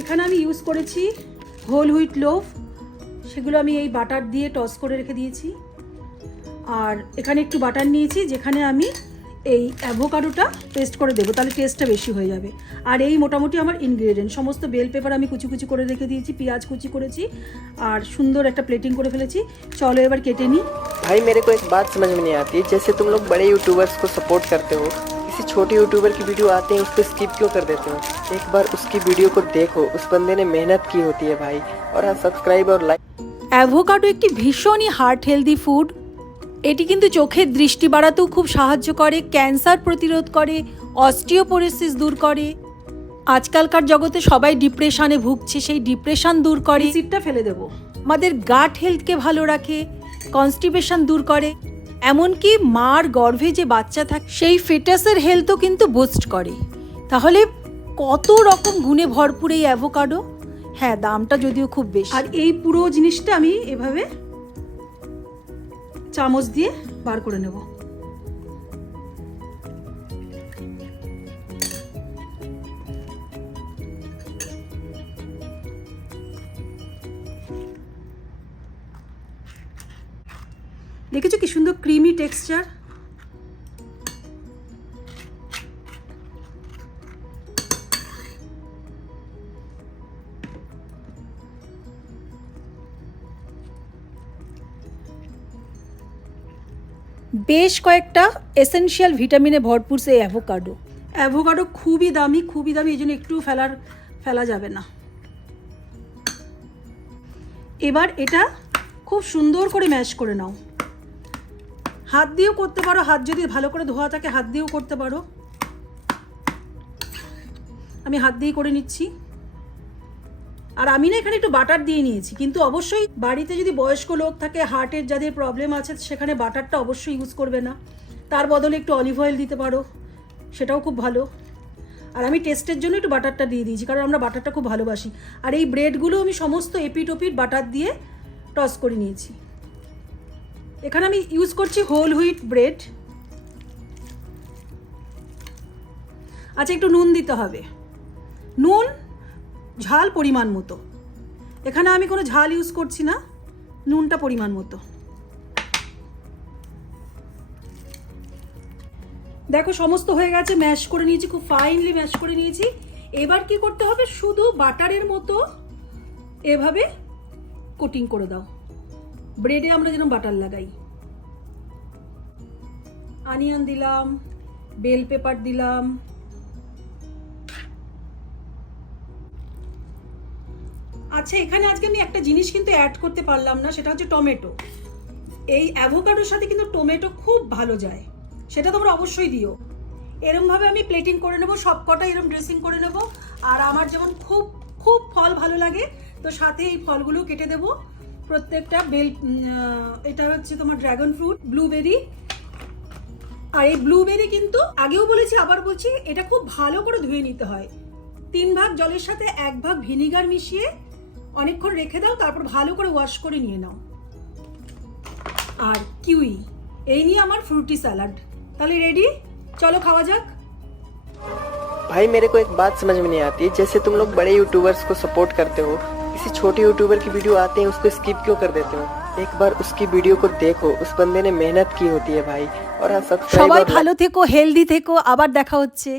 এখানে আমি ইউজ করেছি হোল হুইট লোভ, সেগুলো আমি এই বাটার দিয়ে টস করে রেখে দিয়েছি। আর এখানে একটু বাটার নিয়েছি, যেখানে আমি এই অ্যাভোকাডোটা পেস্ট করে দেবো, তাহলে টেস্টটা বেশি হয়ে যাবে। আর এই মোটামুটি আমার ইনগ্রেডিয়েন্ট, সমস্ত বেল পেপার আমি কুচি কুচি করে রেখে দিয়েছি, পেঁয়াজ কুচি করেছি, আর সুন্দর একটা প্লেটিং করে ফেলেছি। চলো এবার কেটে নিই। भाई मेरे को एक बात समझ में नहीं आती है, जैसे तुम लोग बड़े यूट्यूबर्स को सपोर्ट करते हो, किसी छोटे यूट्यूबर की वीडियो आते हैं उस पर स्किप क्यों कर देते हो? एक बार उसकी वीडियो को देखो, उस बंदे ने मेहनत की होती है भाई। और हाँ, सब्सक्राइब और लाइक। অ্যাভোকাডো একটি ভীষণই হার্ট হেলদি ফুড। এটি কিন্তু চোখের দৃষ্টি বাড়াতেও খুব সাহায্য করে, ক্যান্সার প্রতিরোধ করে, অস্টিওপোরোসিস দূর করে। আজকালকার জগতে সবাই ডিপ্রেশনে ভুগছে, সেই ডিপ্রেশন দূর করে। সিডটা ফেলে দেব। আমাদের গাট হেলথকে ভালো রাখে, কনস্টিপেশন দূর করে, এমনকি মার গর্ভে যে বাচ্চা থাকে সেই ফিটাসের হেলথও কিন্তু বুস্ট করে। তাহলে কত রকম গুণে ভরপুর এই অ্যাভোকাডো। হ্যাঁ, দামটা যদিও খুব বেশি। আর এই পুরো জিনিসটা আমি এভাবে চামচ দিয়ে বার করে নেব। দেখেছো কি সুন্দর ক্রিমি টেক্সচার। বেশ কয়েকটা এসেনশিয়াল ভিটামিনে ভরপুর সেই অ্যাভোকাডো। অ্যাভোকাডো খুবই দামি, খুবই দামি, এই জন্য একটু ফেলা যাবে না। এবার এটা খুব সুন্দর করে ম্যাশ করে নাও। হাত দিয়েও করতে পারো, হাত যদি ভালো করে ধোয়া থাকে হাত দিয়েও করতে পারো। আমি হাত দিয়েই করে নিচ্ছি। আর আমি না এখানে একটু বাটার দিয়ে নিয়েছি, কিন্তু অবশ্যই বাড়িতে যদি বয়স্ক লোক থাকে, হার্টের যাদের প্রবলেম আছে, সেখানে বাটারটা অবশ্যই ইউজ করবে না। তার বদলে একটু অলিভ অয়েল দিতে পারো, সেটাও খুব ভালো। আর আমি টেস্টের জন্য একটু বাটারটা দিয়ে দিয়েছি, কারণ আমরা বাটারটা খুব ভালোবাসি। আর এই ব্রেডগুলো আমি সমস্ত এপিট ওপিট বাটার দিয়ে টস করে নিয়েছি। এখানে আমি ইউজ করছি হোল হুইট ব্রেড। আচ্ছা, একটু নুন দিতে হবে, নুন ঝাল পরিমাণ মতো। এখানে আমি কোনো ঝাল ইউজ করছি না, নুনটা পরিমাণ মতো। দেখো সমস্ত হয়ে গেছে, ম্যাশ করে নিয়েছি, খুব ফাইনলি ম্যাশ করে নিয়েছি। এবার কি করতে হবে, শুধু বাটারের মতো এভাবে কোটিং করে দাও। ব্রেডে আমরা যেন বাটার লাগাই। অনিয়ন দিলাম, বেল পেপার দিলাম, আচ্ছা এখানে আজকে আমি একটা জিনিস কিন্তু অ্যাড করতে পারলাম না, সেটা হচ্ছে টমেটো। এই অ্যাভোকাডোর সাথে কিন্তু টমেটো খুব ভালো যায়, সেটা তোমরা অবশ্যই দিও। এরমভাবে আমি প্লেটিং করে নেবো, সব কটা এরম ড্রেসিং করে নেব। আর আমার যেমন খুব খুব ফল ভালো লাগে, তো সাথে এই ফলগুলো কেটে দেবো প্রত্যেকটা। এটা হচ্ছে তোমার ড্রাগন ফ্রুট, ব্লুবেরি। আর এই ব্লুবেরি কিন্তু আগেও বলেছি আবার বলছি, এটা খুব ভালো করে ধুয়ে নিতে হয়। 3 ভাগ জলের সাথে 1 ভাগ ভিনিগার মিশিয়ে অনেকক্ষণ রেখে দাও, তারপর ভালো করে ওয়াশ করে নিয়ে নাও। আর কিউই, এই নিয়ে আমার ফ্রুটি স্যালাড। তাহলে রেডি, চলো খাওয়া যাক। भाई मेरे को एक बात समझ में नहीं आती है, जैसे तुम लोग बड़े यूट्यूबर्स को सपोर्ट करते हो, किसी छोटे यूट्यूबर की वीडियो आते हैं उसको स्किप क्यों कर देते हो? एक बार उसकी वीडियो को देखो, उस बंदे ने मेहनत की होती है भाई। और हाँ, सब्सक्राइब। সবাই ভালো থেকো, হেলদি থেকো, আবার দেখা হচ্ছে।